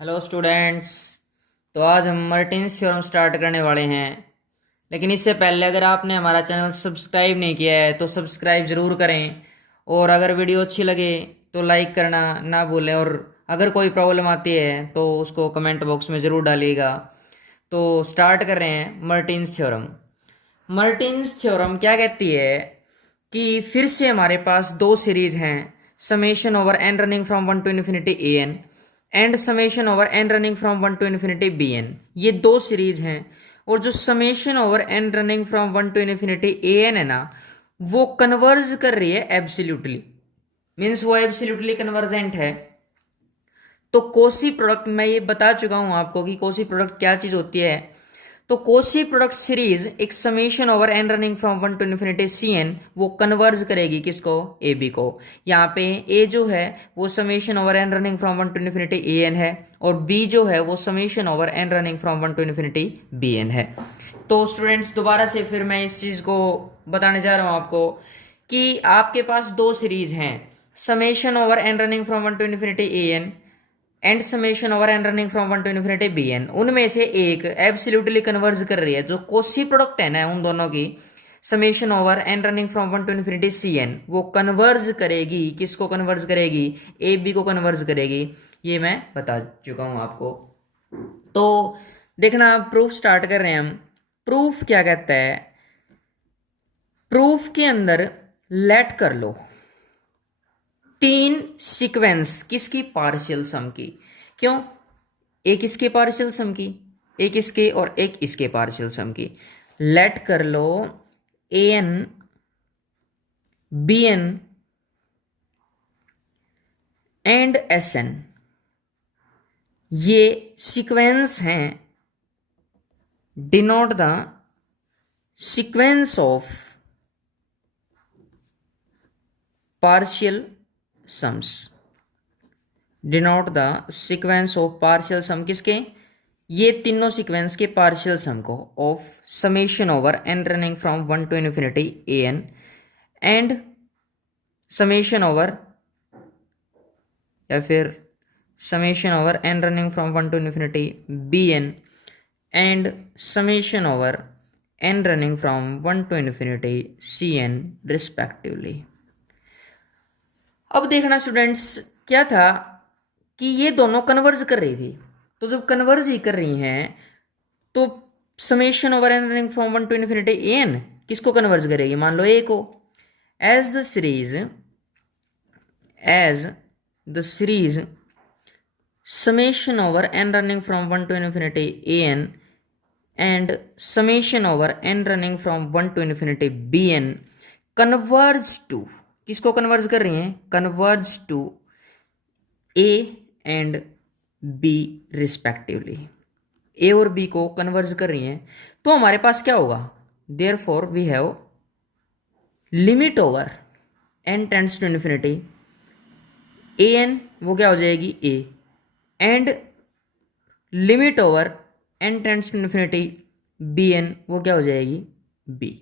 Hello students. तो आज हम मर्टिन्स थ्योरम स्टार्ट करने वाले हैं। लेकिन इससे पहले अगर आपने हमारा चैनल सब्सक्राइब नहीं किया है तो सब्सक्राइब ज़रूर करें। और अगर वीडियो अच्छी लगे तो लाइक करना ना भूलें। और अगर कोई प्रॉब्लम आती है तो उसको कमेंट बॉक्स में ज़रूर डालिएगा। तो स्टार्ट कर रहे हैं मर्टिन्स थ्योरम। मर्टिन्स थ्योरम क्या कहती है कि फिर से हमारे पास दो सीरीज हैं, summation over N running from one to infinity A N and summation over N running from one to infinity B n. ये दो सीरीज हैं। और जो summation over N running from one to infinity A n है ना, वो converge कर रही है एब्सोल्युटली। मीन्स वो एब्सोल्युटली कन्वर्जेंट है। तो कोसी प्रोडक्ट मैं ये बता चुका हूं आपको कि कोसी प्रोडक्ट क्या चीज होती है। तो कोसी प्रोडक्ट सीरीज एक summation over N running from one to infinity C n वो कन्वर्ज करेगी किसको, ए बी को। यहाँ पे ए जो है वो summation over N running from one to infinity A n है, और बी जो है वो summation over N running from one to infinity B n है। तो स्टूडेंट्स दोबारा से फिर मैं इस चीज को बताने जा रहा हूं आपको कि आपके पास दो सीरीज हैं, summation over N running from one to infinity A N and summation over N running from one to infinity B n. उनमें से एक एब्सोल्युटली कन्वर्ज कर रही है। जो कोसी प्रोडक्ट है ना उन दोनों की, summation over N running from one to infinity C n, वो कन्वर्ज करेगी किसको, कन्वर्ज करेगी ए बी को कन्वर्ज करेगी। ये मैं बता चुका हूं आपको। तो देखना प्रूफ स्टार्ट कर रहे हैं हम। प्रूफ क्या कहता है, प्रूफ के अंदर लेट कर लो तीन सीक्वेंस किसकी, पार्शियल सम की। क्यों, एक इसके पार्शियल सम की, एक इसके और एक इसके पार्शियल सम की। लेट कर लो A N B N and S N, ये सीक्वेंस हैं, denote the sequence of partial sums. Denote the sequence of partial sum किसके, ये तीनों सीक्वेंस के पार्शियल सम को, of summation over N running from one to infinity A N and summation over, या फिर summation over N running from one to infinity B N and summation over N running from one to infinity C n respectively. अब देखना students, क्या था कि ये दोनों converge कर रही थी। तो जब कन्वर्ज ही कर रही हैं तो summation over N running from one to infinity N किसको कन्वर्ज करेगी, मान लो ए को। As the series, as the series summation over N running from one to infinity A N and summation over N running from one to infinity B N converge to, किसको converge कर रही हैं, converge to A and B respectively. A और B को converge कर रही हैं। तो हमारे पास क्या होगा, therefore we have limit over N tends to infinity A N, वो क्या हो जाएगी A, and limit over N tends to infinity B N, वो क्या हो जाएगी बी।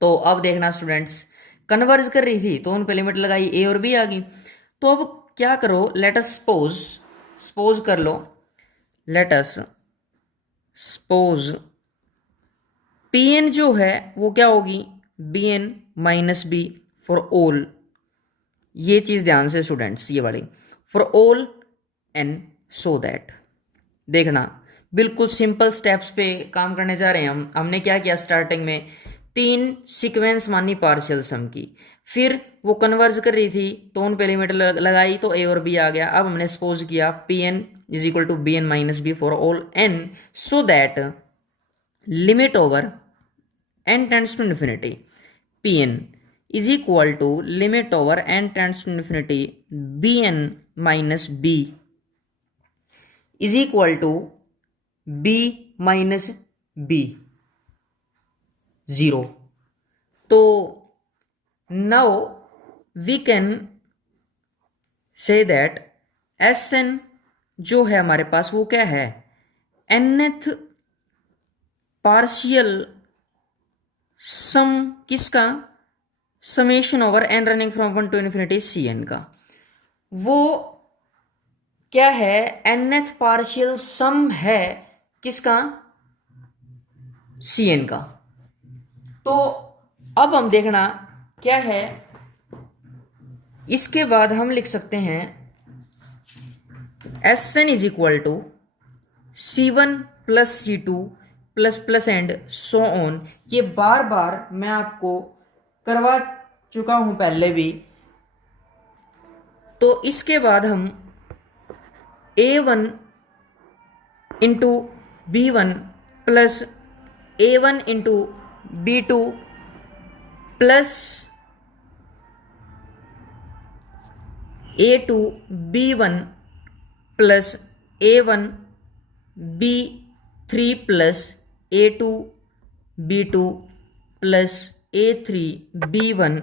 तो अब देखना स्टूडेंट्स, कन्वर्ज कर रही थी तो उन पे लिमिट लगाई, ए और बी आ गई। तो अब क्या करो, लेट अस सपोज, सपोज कर लो, let us suppose P N जो है वो क्या होगी, B N minus B for all. ये चीज ध्यान से स्टूडेंट्स, ये वाली for all N, so that. देखना बिल्कुल सिंपल स्टेप्स पे काम करने जा रहे हैं हम। हमने क्या किया, स्टार्टिंग में तीन सीक्वेंस मानी पार्शियल सम की, फिर वो कन्वर्ज कर रही थी तो उन पे लिमिट लगाई तो ए और बी आ गया। अब हमने सपोज किया P N is equal to B N minus B for all N, so that limit over N tends to infinity P N is equal to limit over N tends to infinity B N minus B is equal to B minus B, zero. तो now we can say that S N जो है हमारे पास वो क्या है, nth partial sum किसका, summation over N running from one to infinity C n का। वो क्या है, nth पार्शियल सम है किसका, Cn का। तो अब हम देखना क्या है, इसके बाद हम लिख सकते हैं Sn is equal to C1 plus C2 plus plus and so on. ये बार बार मैं आपको करवा चुका हूं पहले भी। तो इसके बाद हम A1 into B1 plus A1 into B2 plus A2 B1 plus A1 B3 plus A2 B2 plus A3 B1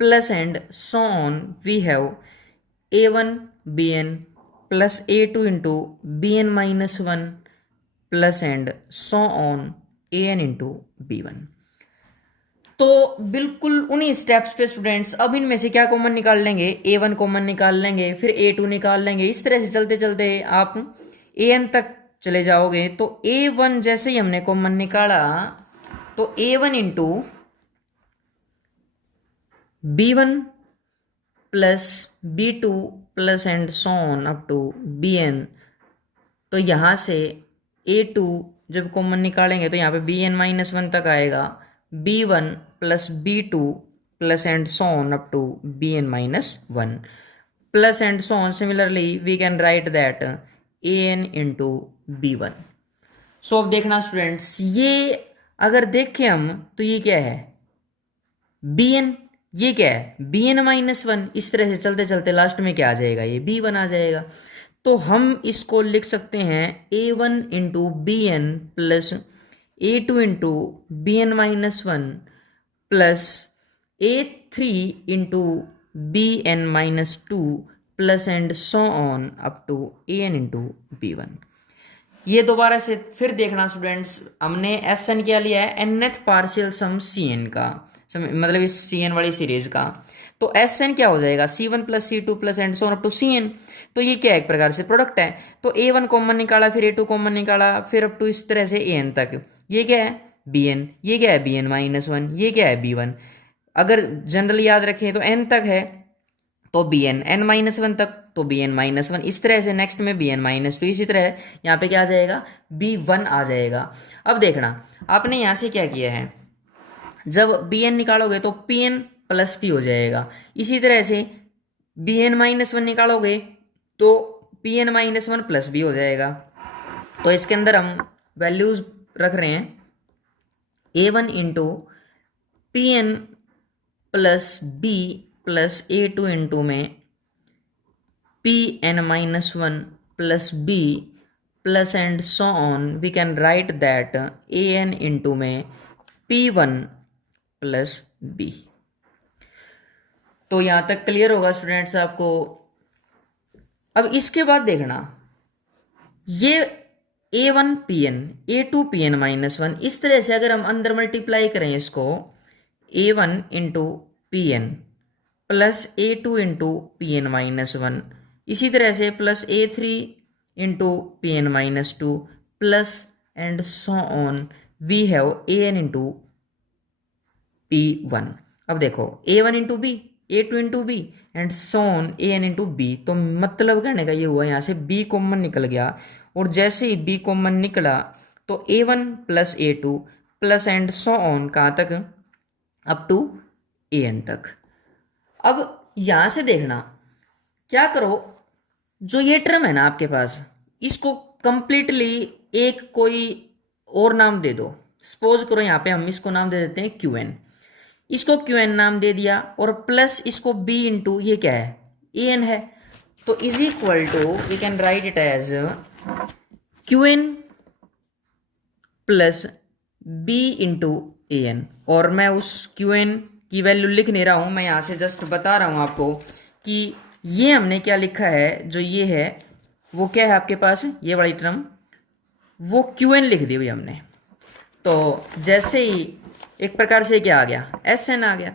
plus and so on, we have A1 Bn plus A2 into Bn minus 1 plus and so on An into B1। तो बिल्कुल उन्हीं steps पे students अब इनमें से क्या common निकाल लेंगे, A1 कॉमन निकाल लेंगे, फिर A2 निकाल लेंगे। इस तरह से चलते चलते आप An तक चले जाओगे। तो A1 जैसे ही हमने कॉमन निकाला तो A1 into B1 plus B2 plus and so on up to Bn। तो यहाँ से A2 जब कॉमन निकालेंगे तो यहाँ पे Bn माइनस 1 तक आएगा, B1 plus B2 plus and so on up to Bn minus 1 plus and so on. Similarly we can write that An into B1। So अब देखना स्टूडेंट्स, ये अगर देखें हम तो ये क्या है Bn, ये क्या है Bn माइनस 1। इस तरह से चलते चलते लास्ट में क्या आ जाएगा, ये B1 आ जाएगा। तो हम इसको लिख सकते हैं A1 into Bn plus A2 into Bn minus 1 plus A3 into Bn minus 2 plus and so on up to An into B1। ये दोबारा से फिर देखना स्टूडेंट्स, हमने Sn क्या लिया है, nth पार्शियल सम Cn का, मतलब इस Cn वाली सीरीज का। तो Sn क्या हो जाएगा, C1 plus C2 plus and so on up to Cn। तो ये क्या है, एक प्रकार से प्रोडक्ट है। तो A1 कॉमन निकाला, फिर A2 कॉमन निकाला, फिर अप टू इस तरह से An तक। ये क्या है Bn, ये क्या है Bn माइनस 1, ये क्या है B1। अगर जनरल याद रखें तो n तक है तो Bn, n माइनस 1 तक तो Bn माइनस 1। इस तरह से नेक्स्ट में Bn माइनस 2, इसी तरह यहाँ पे क्या आ जाएगा B1 आ जाएगा। अब देखना आपने यहाँ से क्या किया है, जब Bn निकालोगे तो Pn प्लस P हो जाएगा। इसी तरह से Bn माइनस 1 निकालोगे तो Pn माइनस 1 प्लस B हो जाएगा। तो इसके अंदर हम वैल्यूज रख रहे हैं A1 into Pn plus B plus A2 into में Pn minus 1 plus B plus and so on. We can write that An into में P1 प्लस B। तो यहां तक क्लियर होगा स्टूडेंट्स आपको। अब इसके बाद देखना, ये A1 Pn A2 Pn minus 1, इस तरह से अगर हम अंदर मल्टीप्लाई करें इसको A1 into Pn plus A2 into Pn minus 1, इसी तरह से plus A3 into Pn minus 2 plus and so on. We have An into P1। अब देखो A1 into B, A2 into B and so on An into B। तो मतलब कहने का ये हुआ, यहाँ से B कॉमन निकल गया और जैसे ही B कॉमन निकला तो A1 plus A2 plus and so on कहाँ तक, अप टू An तक। अब यहां से देखना क्या करो, जो ये टर्म है ना आपके पास, इसको कंप्लीटली एक कोई और नाम दे दो। सपोज करो यहाँ पे हम इसको नाम दे देते हैं Qn, इसको Qn नाम दे दिया और प्लस इसको B इंटू ये क्या है An है। तो is equal to we can write it as Qn plus B into An। और मैं उस Qn की वैल्यू लिख नहीं रहा हूं, मैं यहां से जस्ट बता रहा हूं आपको कि ये हमने क्या लिखा है, जो ये है वो क्या है आपके पास, ये वाली टर्म वो Qn लिख दी हुई हमने। तो जैसे ही एक प्रकार से क्या आ गया Sn आ गया,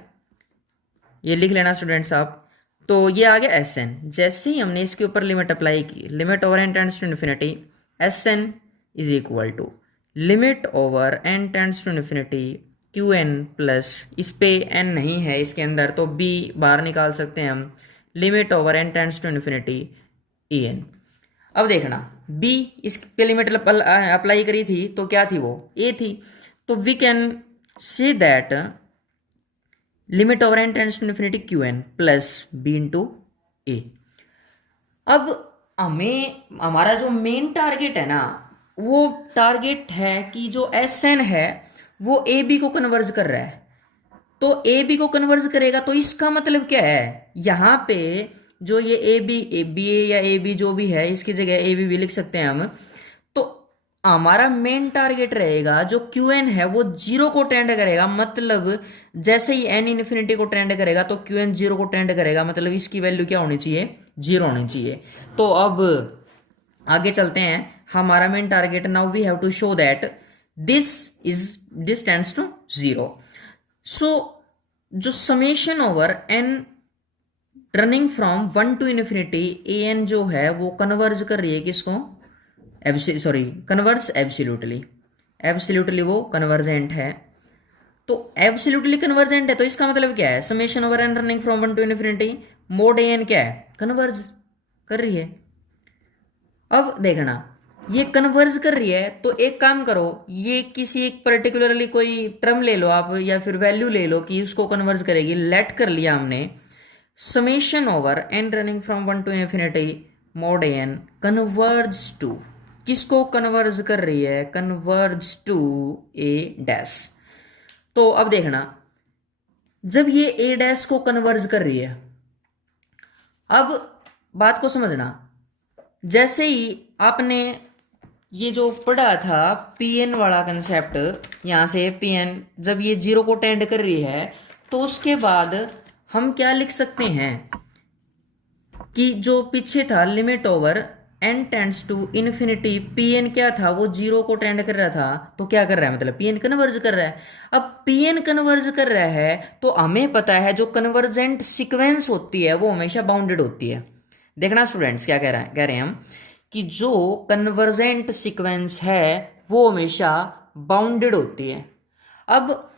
ये लिख लेना स्टूडेंट्स आप। तो ये आ गया एस एन। जैसे ही हमने इसके ऊपर लिमिट अप्लाई की, limit over N tends to infinity, s n is equal to limit over N tends to infinity Q N plus, इस पे एन नहीं है इसके अंदर तो बी बाहर निकाल सकते हैं हम, limit over N tends to infinity A n. अब देखना बी इस पे लिमिट अप्लाई करी थी तो क्या थी वो, ए थी, तो we can say that limit over N tends to infinity Q N plus B into A. अब हमें हमारा जो मेन टारगेट है ना, वो टारगेट है कि जो एस एन है वो ए बी को कन्वर्ज कर रहा है। तो ए बी को कन्वर्ज करेगा तो इसका मतलब क्या है, यहां पे जो ये ए बी ए या ए बी जो भी है, इसकी जगह ए बी भी लिख सकते हैं हम। तो हमारा मेन टारगेट रहेगा जो क्यू एन है वो जीरो को टेंड करेगा, मतलब जैसे ही एन इन्फिनिटी को टेंड करेगा तो क्यू एन जीरो को टेंड करेगा, मतलब इसकी वैल्यू क्या होनी चाहिए, जीरो होनी चाहिए। तो अब आगे चलते हैं, हमारा main target now we have to show that this tends to zero. So जो summation over N running from one to infinity A N जो है वो कन्वर्ज कर रही है किसको, कन्वर्स एब्सोल्युटली, एब्सोल्युटली वो कन्वर्जेंट है। तो एब्सोल्युटली कन्वर्जेंट है तो इसका मतलब क्या है, summation over N running from one to infinity mod a n क्या है, कन्वर्ज कर रही है। अब देखना ये कन्वर्ज कर रही है तो एक काम करो, ये किसी एक पर्टिकुलरली कोई टर्म ले लो आप या फिर वैल्यू ले लो कि उसको कन्वर्ज करेगी, लेट कर लिया हमने summation over N running from one to infinity mod a n converge to, किसको कन्वर्ज कर रही है, कन्वर्ज टू ए डैश। तो अब देखना जब ये ए डैश को कन्वर्ज कर रही है, अब बात को समझना, जैसे ही आपने ये जो पढ़ा था पीएन वाला कंसेप्ट, यहां से पीएन जब ये जीरो को टेंड कर रही है तो उसके बाद हम क्या लिख सकते हैं कि जो पीछे था limit over N tends to infinity, p n क्या था, वो जीरो को टेंड कर रहा था, तो क्या कर रहा है, मतलब पीएन कन्वर्ज कर रहा है। अब पीएन कन्वर्ज कर रहा है तो हमें पता है जो कन्वर्जेंट सीक्वेंस होती है वो हमेशा बाउंडेड होती है। देखना स्टूडेंट्स क्या कह रहे हैं हम कि जो कन्वर्जेंट सीक्वेंस है वो हमेशा बाउंडेड होती है। अब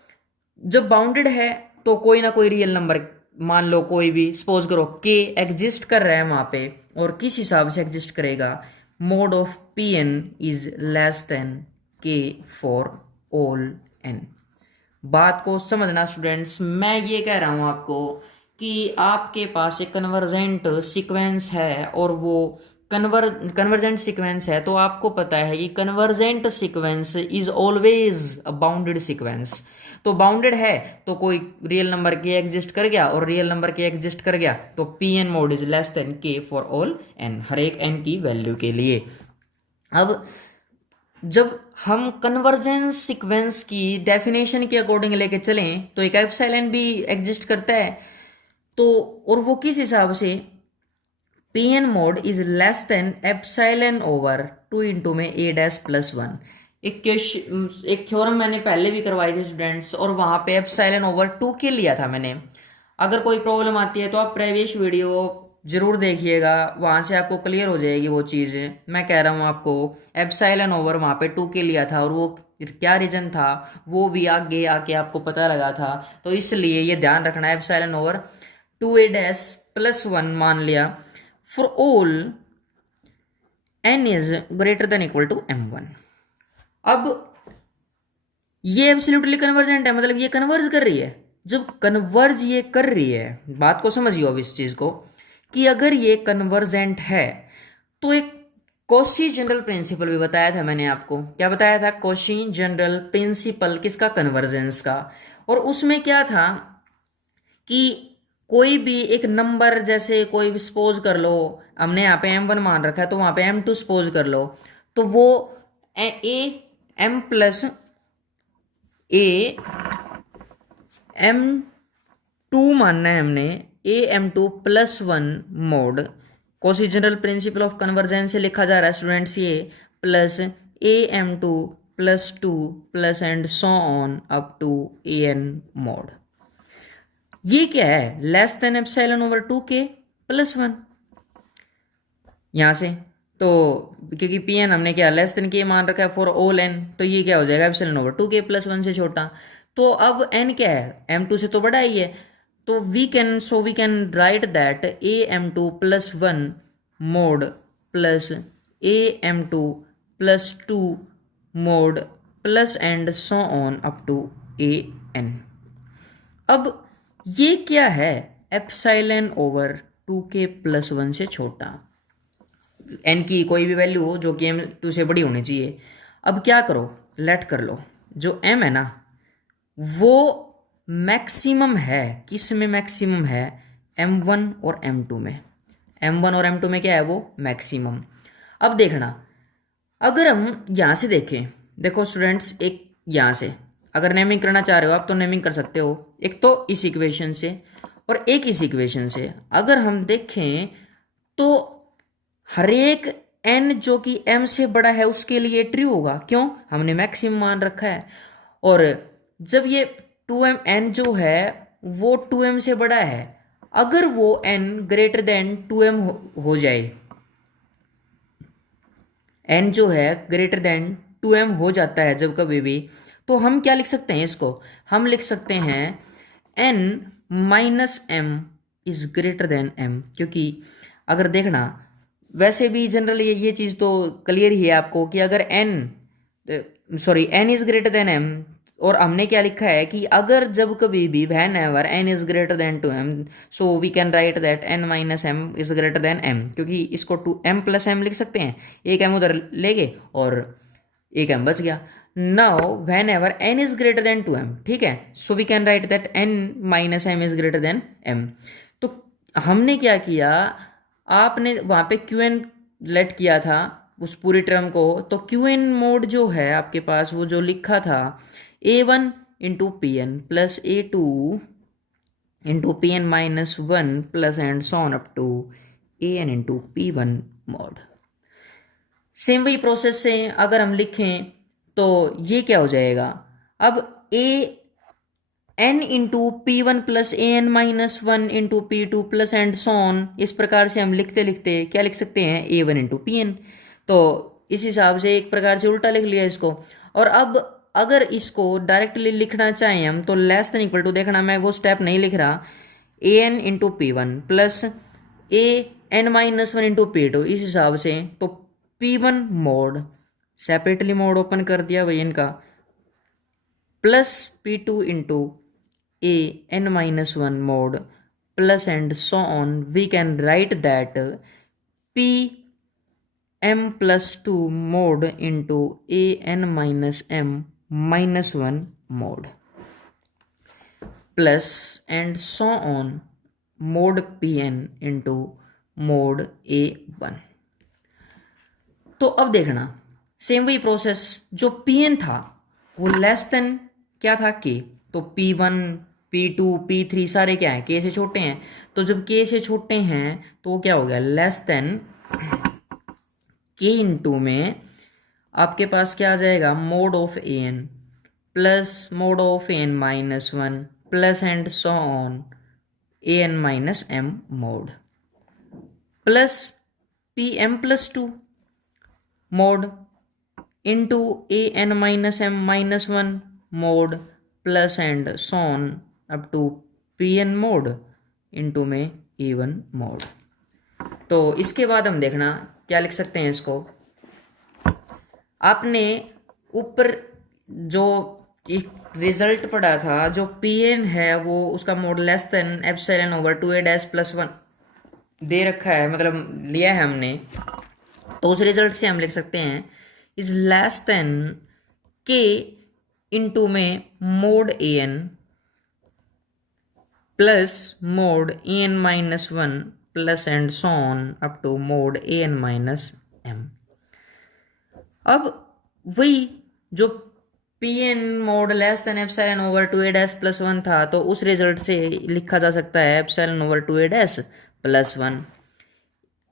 जब बाउंडेड है तो कोई ना कोई रियल नंबर, मान लो कोई भी, सपोज करो के एग्जिस्ट कर रहा है वहां पे, और किस हिसाब से एग्जिस्ट करेगा, mod of p N is less than k for all n. बात को समझना स्टूडेंट्स, मैं ये कह रहा हूं आपको कि आपके पास एक कन्वर्जेंट सीक्वेंस है और वो कन्वर्जेंट सीक्वेंस है, तो आपको पता है कि convergent sequence is always a bounded sequence. तो बाउंडेड है तो कोई रियल नंबर के एग्जिस्ट कर गया और रियल नंबर के एग्जिस्ट कर गया, तो p n mod is less than k for all n, हर एक एन की वैल्यू के लिए। अब जब हम कन्वर्जेंस सीक्वेंस की डेफिनेशन के अकॉर्डिंग लेके चलें तो एक एप्सिलॉन भी एग्जिस्ट करता है, तो और वो किस हिसाब से, p n mod is less than epsilon over two into में ए डैश प्लस वन। एक थ्योरम मैंने पहले भी करवाई थी स्टूडेंट्स, और वहां पे एप्सिलॉन ओवर टू के लिया था मैंने। अगर कोई प्रॉब्लम आती है तो आप प्रीवियस वीडियो जरूर देखिएगा, वहां से आपको क्लियर हो जाएगी वो चीज़। मैं कह रहा हूँ आपको एप्सिलॉन ओवर वहां पे टू के लिया था और वो क्या रीजन था वो भी आगे आके आपको पता लगा था, तो इसलिए ये ध्यान रखना, epsilon over two a dash plus one मान लिया for all n is greater than equal to m1। अब ये एब्सोल्युटली कन्वर्जेंट है, मतलब ये कन्वर्ज कर रही है। जब कन्वर्ज ये कर रही है, बात को समझिए अब इस चीज को कि अगर ये कन्वर्जेंट है तो एक कॉशी जनरल प्रिंसिपल भी बताया था मैंने आपको, क्या बताया था, कॉशी जनरल प्रिंसिपल किसका, कन्वर्जेंस का। और उसमें क्या था कि कोई भी एक नंबर, जैसे कोई भी सपोज कर लो, हमने यहाँ पे m1 मान रखा है तो वहां पे m2 सपोज कर लो, तो वो ए m प्लस ए m2 मानना है हमने, a m2 plus one mod, Cauchy general principle of convergence से लिखा जा रहा है स्टूडेंट्स ये, plus a m2 plus two plus and so on up to a n mod. ये क्या है, less than epsilon over two के, +1 यहाँ से। तो क्योंकि पी एन हमने क्या लेस देन के मान रखा है फॉर ऑल एन, तो ये क्या हो जाएगा एप्सिलॉन ओवर 2k +1 से छोटा। तो अब एन क्या है, m2 से तो बड़ा ही है, तो we can write that am2+1 mod plus am2+2 mod plus and so on up to an। अब ये क्या है, एप्सिलॉन ओवर 2k +1 से छोटा, एन की कोई भी वैल्यू हो जो कि m2 से बड़ी होनी चाहिए। अब क्या करो, लेट कर लो, जो m है ना वो मैक्सिमम है, किस में मैक्सिमम है, m1 और m2 में। m1 और m2 में क्या है, वो मैक्सिमम। अब देखना, अगर हम यहाँ से देखें, देखो स्टूडेंट्स, एक यहाँ से अगर नेमिंग करना चाह रहे हो आप तो नेमिंग कर सकते हो, एक तो इस इक्वेशन से और एक इस इक्वेशन से। अगर हम देखें तो हर एक n जो कि m से बड़ा है उसके लिए ट्रू होगा, क्यों, हमने मैक्सिमम मान रखा है। और जब ये 2m n जो है वो 2m से बड़ा है, अगर वो n ग्रेटर देन 2m हो जाए, n जो है ग्रेटर देन 2m हो जाता है जब कभी भी, तो हम क्या लिख सकते हैं इसको, हम लिख सकते हैं n minus m is greater than m। क्योंकि अगर देखना, वैसे भी जनरली ये चीज़ तो क्लियर ही है आपको कि अगर n is greater than m, और हमने क्या लिखा है कि अगर जब कभी भी whenever n is greater than 2m, so we can write that n minus m is greater than m। क्योंकि इसको 2m + m लिख सकते हैं, एक m उधर ले गए और एक m बच गया। Now whenever n is greater than 2m, ठीक है, so we can write that n minus m is greater than m। तो हमने क्या किया, आपने वहाँ पे क्यू एन लेट किया था उस पूरी टर्म को, तो क्यू एन मोड जो है आपके पास वो जो लिखा था a1 into P N plus a2 into P N minus 1 plus and so on up to an into p1 mod. Same वही प्रोसेस से अगर हम लिखें तो ये क्या हो जाएगा, अब n into P one plus an minus 1 into P two plus and so on, इस प्रकार से हम लिखते लिखते क्या लिख सकते हैं, a1 इंटू पी एन। तो इस हिसाब से एक प्रकार से उल्टा लिख लिया इसको। और अब अगर इसको डायरेक्टली लिखना चाहें हम तो लेस देन इक्वल टू, देखना मैं वो स्टेप नहीं लिख रहा, an into P one plus an minus 1 into P two, इस हिसाब से। तो p1 mode separately mode open कर दिया भाई इनका, plus p2 into an minus 1 mod plus and so on, we can write that pm+2 mod into an minus m minus 1 mod plus and so on mod pn into mod a1। तो अब देखना, same वही process, जो pn था वो less than क्या था k, तो p1 p2 p3 सारे क्या हैं, k से छोटे हैं। तो जब k से छोटे हैं तो वो क्या हो गया, लेस देन k इंटू में आपके पास क्या आ जाएगा, mod of an plus mod of an minus 1 plus and so on an minus m mod plus pm+2 mod into an minus m minus 1 mod plus and so on up to pn mod into में a1 mode. तो इसके बाद हम देखना क्या लिख सकते हैं इसको, आपने ऊपर जो रिजल्ट पढ़ा था, जो pn है वो उसका mode less than epsilon over 2a dash plus 1 दे रखा है, मतलब लिया है हमने। तो उस रिजल्ट से हम लिख सकते हैं is less than k into में mod an plus mod an minus 1 plus and so on up to mod an minus m। अब वही जो pn mod less than epsilon over 2a dash plus 1 था, तो उस रिजल्ट से लिखा जा सकता है epsilon over 2a dash plus 1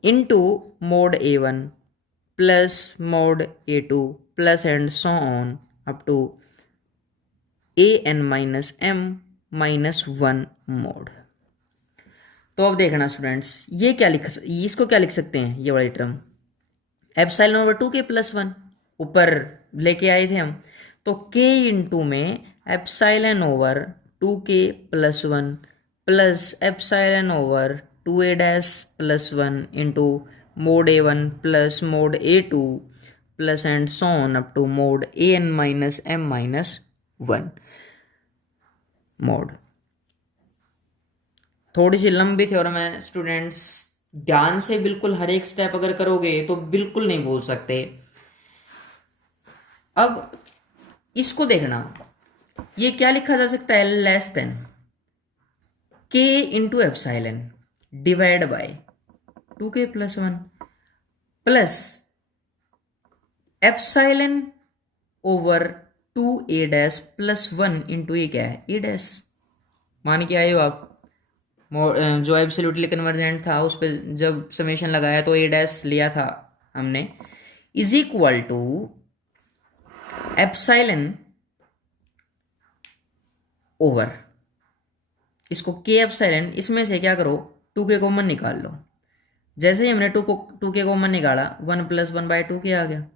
into mod a1 plus mod a2 plus and so on up to an minus m minus 1 mod. तो अब देखना स्टूडेंट्स, ये क्या इसको क्या लिख सकते हैं, ये वाली term epsilon over 2k plus 1 ऊपर लेके आए थे हम, तो k इंटू में epsilon over 2k plus 1 plus epsilon over 2a dash plus 1 into mod a1 plus mod a2 plus and so on up to mod an minus m minus 1 mod. थोड़ी सी लंबी थ्योरम है students, ध्यान से बिल्कुल हर एक step अगर करोगे तो बिल्कुल नहीं भूल सकते। अब इसको देखना, ये क्या लिखा जा सकता है, less than k into epsilon divide by 2k plus 1 plus epsilon over 2a dash plus 1 into ये क्या है, a डैश। मान के आए हो आप, जो एब्सोल्युटली कन्वर्जेंट था उस पर जब समेशन लगाया तो a डैश लिया था हमने, is equal to epsilon over, इसको k एप्सिलॉन, इसमें से क्या करो 2k कॉमन निकाल लो। जैसे ही हमने 2k कॉमन निकाला 1 प्लस 1 बाय 2k आ गया।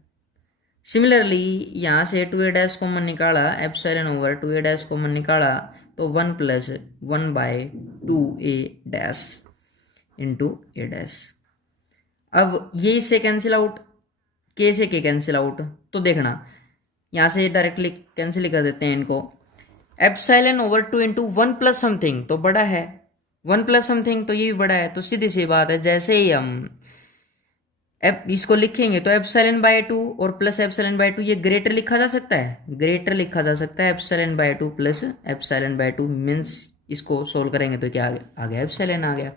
सिमिलरली यहाँ से 2a डैश कॉमन निकाला, epsilon over 2a dash common निकाला, तो 1 plus 1 by 2a dash into a dash. अब ये इससे कैंसिल आउट, k से k कैंसिल आउट, तो देखना यहाँ से डायरेक्टली कैंसिल कर देते हैं इनको। Epsilon over 2 into 1 plus something तो बड़ा है, 1 प्लस समथिंग तो ये भी बड़ा है, तो सीधी सी बात है जैसे ही हम इसको लिखेंगे तो एप्सिलॉन बाय 2 और प्लस एप्सिलॉन बाय 2 ये ग्रेटर लिखा जा सकता है, ग्रेटर लिखा जा सकता है epsilon bye 2 plus epsilon bye 2 means इसको सोल्व करेंगे तो क्या आ गया, एप्सिलॉन आ गया।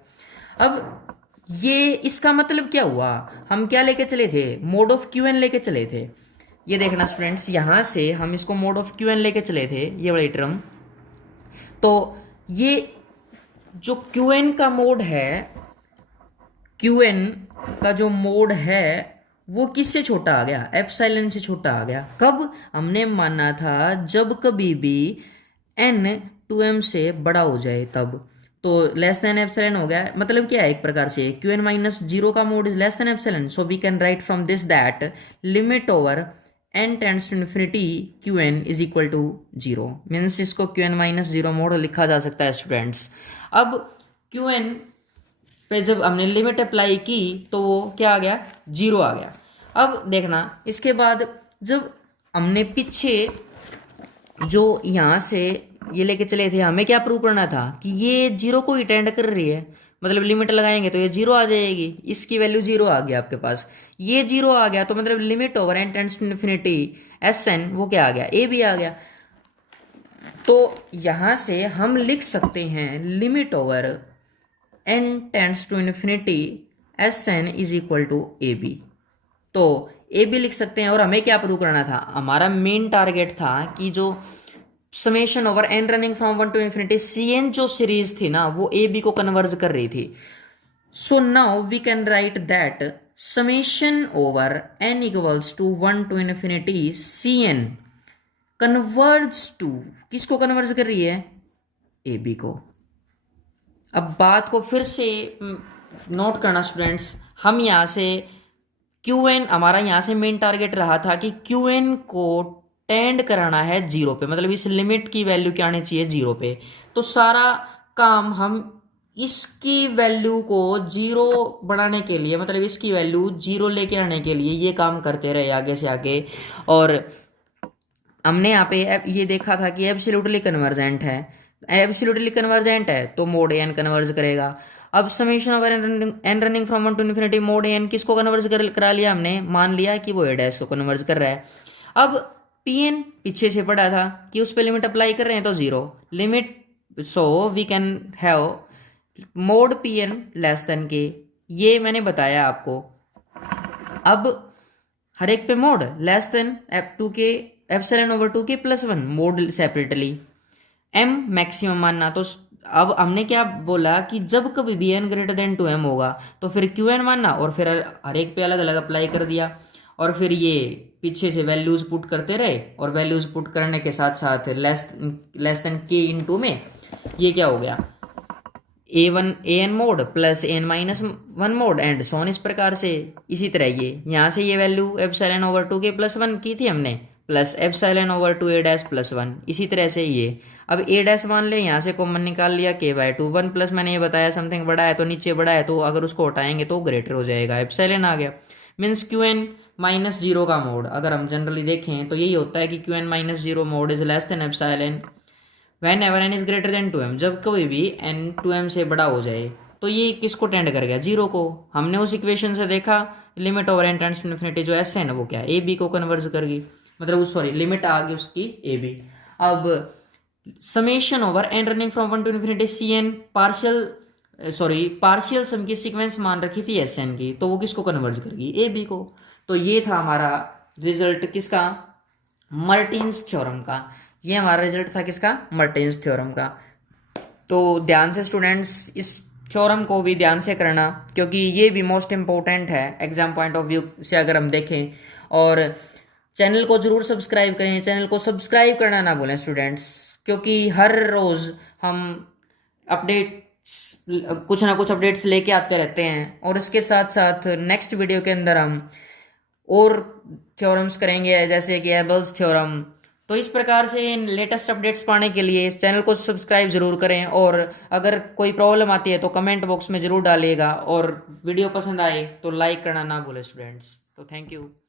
अब ये इसका मतलब क्या हुआ, हम क्या लेके चले थे, मोड ऑफ क्यूएन लेके चले थे। ये देखना स्टूडेंट्स, यहां से हम इसको मोड ऑफ क्यूएन लेके चले थे, ये वाली टर्म, तो ये जो क्यूएन का मोड है, क्यूएन का जो मोड है वो किससे छोटा आ गया, एप्सिलॉन से छोटा आ गया। कब, हमने माना था जब कभी भी n 2m से बड़ा हो जाए तब, तो लेस देन एप्सिलॉन हो गया। मतलब क्या है, एक प्रकार से क्यूएन माइनस 0 का mod is less than epsilon, so we can write from this that limit over n tends to infinity qn is equal to 0, means इसको qn माइनस 0 मोड लिखा जा सकता है स्टूडेंट्स। अब qn पे जब हमने लिमिट अप्लाई की तो वो क्या आ गया, 0 आ गया। अब देखना इसके बाद जब हमने पीछे जो यहाँ से ये लेके चले थे, हमें क्या प्रूव करना था कि ये 0 को अटेंड कर रही है, मतलब लिमिट लगाएंगे तो ये 0 आ जाएगी, इसकी वैल्यू 0 आ गया आपके पास, ये 0 आ गया तो मतलब limit over n tends to infinity Sn वो क्या आ गया, a भी आ गया। तो यहां से हम लिख सकते हैं limit over n tends to infinity Sn is equal to A B, तो ए बी लिख सकते हैं। और हमें क्या प्रूव करना था, हमारा मेन टारगेट था कि जो summation over n running from 1 to infinity Cn जो सीरीज थी ना वो ए बी को कन्वर्ज कर रही थी। So now we can write that summation over n equals to 1 to infinity Cn converge to, किसको कन्वर्ज कर रही है, ए बी को। अब बात को फिर से नोट करना स्टूडेंट्स, हम यहाँ से क्यूएन, हमारा यहाँ से मेन टारगेट रहा था कि क्यूएन को टेंड कराना है 0 पे, मतलब इस लिमिट की वैल्यू क्या आनी चाहिए 0 पे। तो सारा काम हम इसकी वैल्यू को 0 बनाने के लिए, मतलब इसकी वैल्यू 0 लेके आने के लिए ये काम करते रहे आगे से आगे। और हमने यहाँ पे ये देखा था कि एब्सोल्युटली कन्वर्जेंट है, एब्सोल्युटली कन्वर्जेंट है तो मोड एन कन्वर्ज करेगा। अब summation over N running from 1 to infinity mod N किसको कन्वर्ज करा लिया हमने, मान लिया कि वो ए डैश को कन्वर्ज कर रहा है। अब पी एन पीछे से पड़ा था कि उस पर लिमिट अप्लाई कर रहे हैं तो 0 limit, so we can have mod P N less than K, ये मैंने बताया आपको। अब हर एक पे mod less than f2k epsilon over 2k plus 1 mod separately, m maximum मानना। तो अब हमने क्या बोला कि जब कभी भी n ग्रेटर देन 2m होगा तो फिर qn मानना, और फिर हर एक पे अलग अलग अप्लाई कर दिया, और फिर ये पीछे से वैल्यूज पुट करते रहे, और वैल्यूज पुट करने के साथ साथ लेस देन k इंटू में ये क्या हो गया, an mod plus an minus 1 mod and so on, इस प्रकार से। इसी तरह ये यहाँ से ये वैल्यू एप्सिलॉन ओवर 2 के प्लस 1 की थी हमने, plus epsilon over 2 a dash plus 1। इसी तरह से ये अब a डैश मान ले, यहाँ से कॉमन निकाल लिया k/2 1 प्लस, मैंने ये बताया समथिंग बड़ा है तो नीचे बड़ा है, तो अगर उसको हटाएंगे तो ग्रेटर हो जाएगा, एप्सिलॉन आ गया। Means Q N minus zero का मोड अगर हम जनरली देखें तो यही होता है कि Q N minus zero mod is less than epsilon whenever N is greater than 2m, जब कभी भी n 2m से बड़ा हो जाए। तो ये किसको टेंड कर गया, जीरो को। हमने उस इक्वेशन से देखा limit over N tends to infinity जो एस है ना वो क्या ए बी को कन्वर्ज कर गई, मतलब उस सॉरी लिमिट आ गई उसकी ए बी। अब summation over N running from 1 to infinity C N partial sum की सीक्वेंस मान रखी थी एस एन की, तो वो किसको कन्वर्ज करेगी, ए बी को। तो ये था हमारा रिजल्ट किसका, मार्टिन्स थ्योरम का। ये हमारा रिजल्ट था किसका, मार्टिन्स थ्योरम का। तो ध्यान से स्टूडेंट्स इस थ्योरम को भी ध्यान से करना, क्योंकि ये भी मोस्ट इंपॉर्टेंट है एग्जाम पॉइंट ऑफ व्यू से अगर हम देखें। और चैनल को जरूर सब्सक्राइब करें, चैनल को सब्सक्राइब करना ना भूलें स्टूडेंट्स, क्योंकि हर रोज हम अपडेट कुछ ना कुछ अपडेट्स लेके आते रहते हैं। और इसके साथ साथ नेक्स्ट वीडियो के अंदर हम और थ्योरम्स करेंगे जैसे कि एबल्स थ्योरम। तो इस प्रकार से लेटेस्ट अपडेट्स पाने के लिए चैनल को सब्सक्राइब जरूर करें, और अगर कोई प्रॉब्लम आती है तो कमेंट बॉक्स में जरूर डालिएगा, और वीडियो पसंद आए तो लाइक करना ना भूलें स्टूडेंट्स। तो थैंक यू।